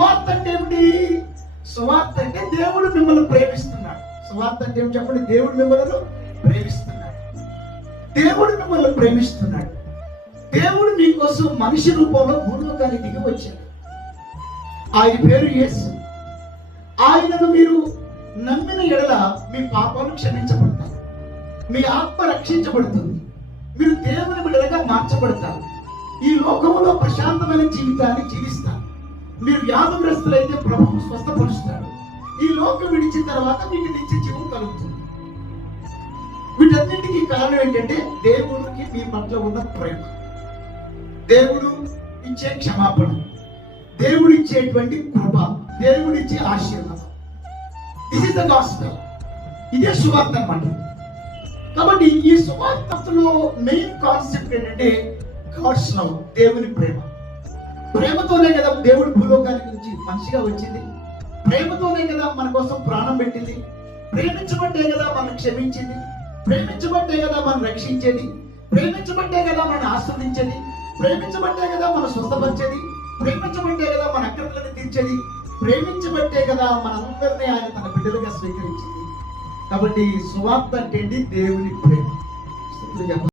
సువార్త అంటే ఏమిటి? సువార్త అంటే దేవుడు మిమ్మల్ని ప్రేమిస్తున్నాడు. సువార్త అంటే ఏమి చెప్పండి? దేవుడు మిమ్మల్ని ప్రేమిస్తున్నాడు. దేవుడు మిమ్మల్ని ప్రేమిస్తున్నాడు. దేవుడు మీకోసం మనిషి రూపంలో భూలోకానికి దిగి వచ్చాడు. ఆయన పేరు యేసు. ఆయనను మీరు నమ్మిన ఎడల మీ పాపాలు క్షమించబడతారు, మీ ఆత్మ రక్షించబడుతుంది, మీరు దేవుని బిడ్డలుగా మార్చబడతారు, ఈ లోకంలో ప్రశాంతమైన జీవితాన్ని జీవిస్తారు. మీరు వ్యాధిగ్రస్తులైతే ప్రభువు స్వస్థపరుస్తాడు. ఈ లోకం విడిచిన తర్వాత మీకు నిత్య జీవం కలుగుతుంది. వీటన్నిటికీ కారణం ఏంటంటే దేవుడికి మీ పట్ల ఉన్న ప్రేమ, దేవుడు ఇచ్చే క్షమాపణ, దేవుడు ఇచ్చేటువంటి కృప, దేవుడు ఇచ్చే ఆశీర్వాదం. This is the gospel. ఇదే సువార్త అన్నమాట. కాబట్టి ఈ సువార్తలో మెయిన్ కాన్సెప్ట్ ఏంటంటే గాడ్స్ లవ్, దేవుని ప్రేమ. ప్రేమతోనే కదా దేవుడు భూలోకానికి నుంచి మనిషిగా వచ్చింది. ప్రేమతోనే కదా మన కోసం ప్రాణం పెట్టింది. ప్రేమించబట్టే కదా మనం క్షమించింది. ప్రేమించబట్టే కదా మనం రక్షించేది. ప్రేమించబట్టే కదా మనం ఆస్వాదించేది. ప్రేమించబట్టే కదా మనం స్వస్థపరిచేది. ప్రేమించబట్టే కదా మన అక్కర్లను తీర్చేది. ప్రేమించబట్టే కదా మనందరినీ ఆయన తన బిడ్డలుగా స్వీకరించింది. కాబట్టి సువార్త అంటే దేవుని ప్రేమ.